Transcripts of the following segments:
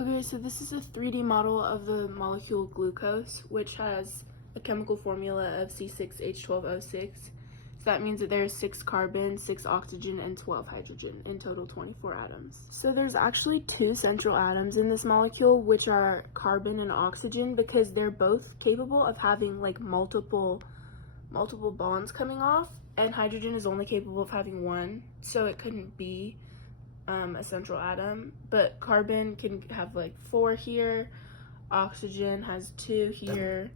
Okay, so this is a 3D model of the molecule glucose, which has a chemical formula of C6H12O6. So that means that there are 6 carbon, 6 oxygen, and 12 hydrogen, in total 24 atoms. So there's actually 2 central atoms in this molecule, which are carbon and oxygen, because they're both capable of having like multiple bonds coming off, and hydrogen is only capable of having one, so it couldn't be a central atom, but carbon can have like 4 here, oxygen has 2 here.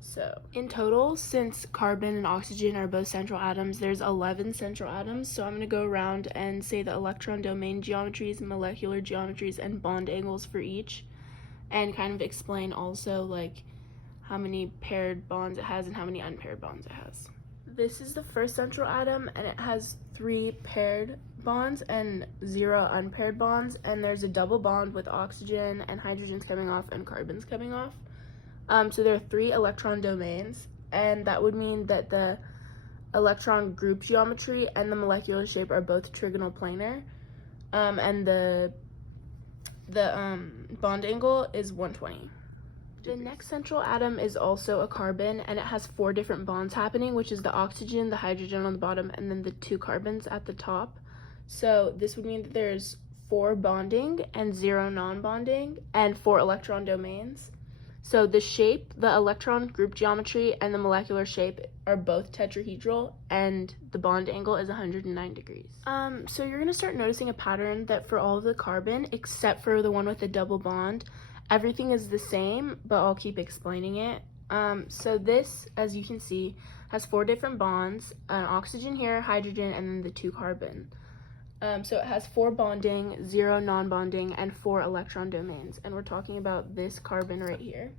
So in total, since carbon and oxygen are both central atoms, there's 11 central atoms. So I'm going to go around and say the electron domain geometries, molecular geometries, and bond angles for each, and kind of explain also like how many paired bonds it has and how many unpaired bonds it has. This is the first central atom, and it has 3 paired bonds and 0 unpaired bonds, and there's a double bond with oxygen and hydrogens coming off and carbons coming off. So there are 3 electron domains, and that would mean that the electron group geometry and the molecular shape are both trigonal planar, and the bond angle is 120. The next central atom is also a carbon, and it has 4 different bonds happening, which is the oxygen, the hydrogen on the bottom, and then the 2 carbons at the top. So this would mean that there's 4 bonding and 0 non-bonding and 4 electron domains. So the shape, the electron group geometry, and the molecular shape are both tetrahedral, and the bond angle is 109 degrees. So you're going to start noticing a pattern that for all of the carbon, except for the one with the double bond, everything is the same, but I'll keep explaining it. So this, as you can see, has 4 different bonds, an oxygen here, hydrogen, and then the 2 carbon. So it has 4 bonding, 0 non-bonding, and 4 electron domains, and we're talking about this carbon right here.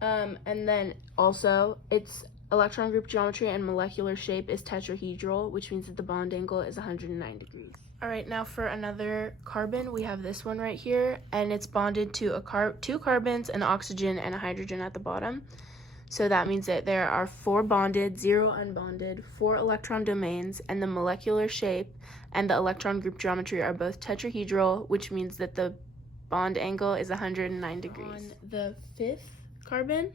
And then also, its electron group geometry and molecular shape is tetrahedral, which means that the bond angle is 109 degrees. All right, now for another carbon, we have this one right here, and it's bonded to 2 carbons, an oxygen, and a hydrogen at the bottom. So that means that there are 4 bonded, 0 unbonded, 4 electron domains, and the molecular shape and the electron group geometry are both tetrahedral, which means that the bond angle is 109 degrees. On the 5th carbon,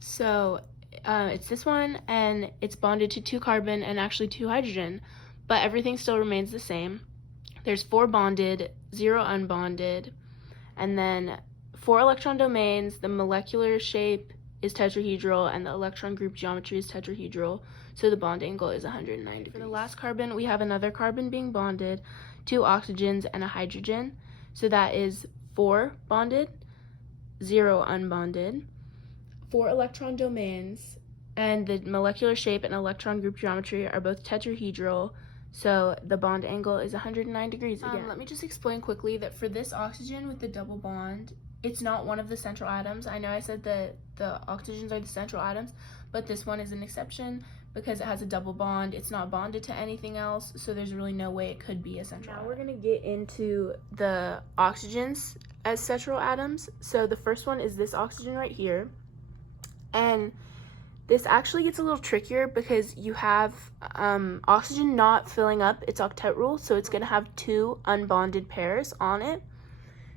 so it's this one, and it's bonded to 2 carbon and actually 2 hydrogen, but everything still remains the same. There's 4 bonded, 0 unbonded, and then 4 electron domains, the molecular shape is tetrahedral, and the electron group geometry is tetrahedral, so the bond angle is 109 degrees. For the last carbon, we have another carbon being bonded, 2 oxygens, and a hydrogen, so that is 4 bonded, 0 unbonded, 4 electron domains, and the molecular shape and electron group geometry are both tetrahedral, so the bond angle is 109 degrees again. Let me just explain quickly that for this oxygen with the double bond, it's not one of the central atoms. I know I said that the oxygens are the central atoms, but this one is an exception because it has a double bond. It's not bonded to anything else, so there's really no way it could be a central atom. Now we're going to get into the oxygens as central atoms. So the first one is this oxygen right here, and this actually gets a little trickier because you have oxygen not filling up its octet rule, so it's going to have 2 unbonded pairs on it.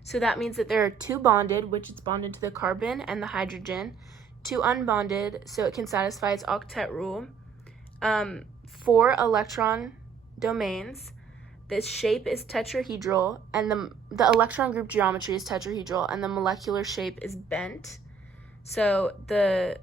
So that means that there are 2 bonded, which it's bonded to the carbon and the hydrogen, 2 unbonded, so it can satisfy its octet rule, 4 electron domains. This shape is tetrahedral, and the electron group geometry is tetrahedral, and the molecular shape is bent. So the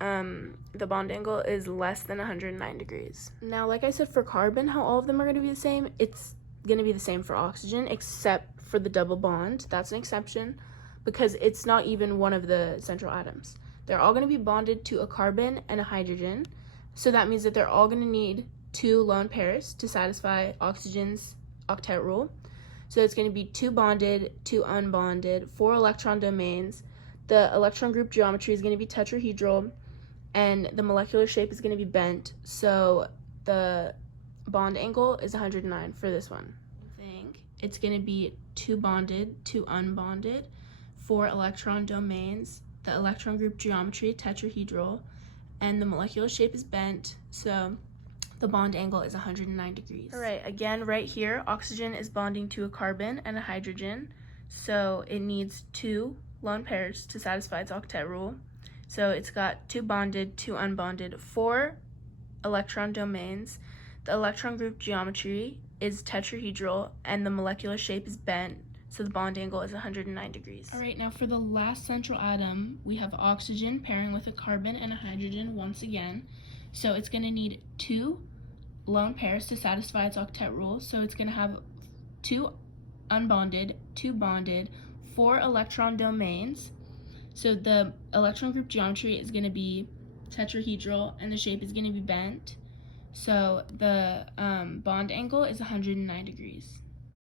bond angle is less than 109 degrees. Now, like I said, for carbon, how all of them are going to be the same, it's going to be the same for oxygen, except for the double bond. That's an exception because it's not even one of the central atoms. They're all going to be bonded to a carbon and a hydrogen, so that means that they're all going to need 2 lone pairs to satisfy oxygen's octet rule. So it's going to be 2 bonded, 2 unbonded, 4 electron domains. The electron group geometry is going to be tetrahedral, and the molecular shape is going to be bent, so the bond angle is 109 for this one. It's going to be 2 bonded, 2 unbonded, 4 electron domains, the electron group geometry tetrahedral, and the molecular shape is bent, so the bond angle is 109 degrees. All right, again, right here, oxygen is bonding to a carbon and a hydrogen, So it needs 2 lone pairs to satisfy its octet rule. So it's got 2 bonded, 2 unbonded, 4 electron domains. The electron group geometry is tetrahedral and the molecular shape is bent, so the bond angle is 109 degrees. All right, now for the last central atom, we have oxygen pairing with a carbon and a hydrogen once again. So it's going to need 2 lone pairs to satisfy its octet rule. So it's going to have 2 unbonded, 2 bonded, 4 electron domains. So the electron group geometry is going to be tetrahedral and the shape is going to be bent. So the bond angle is 109 degrees.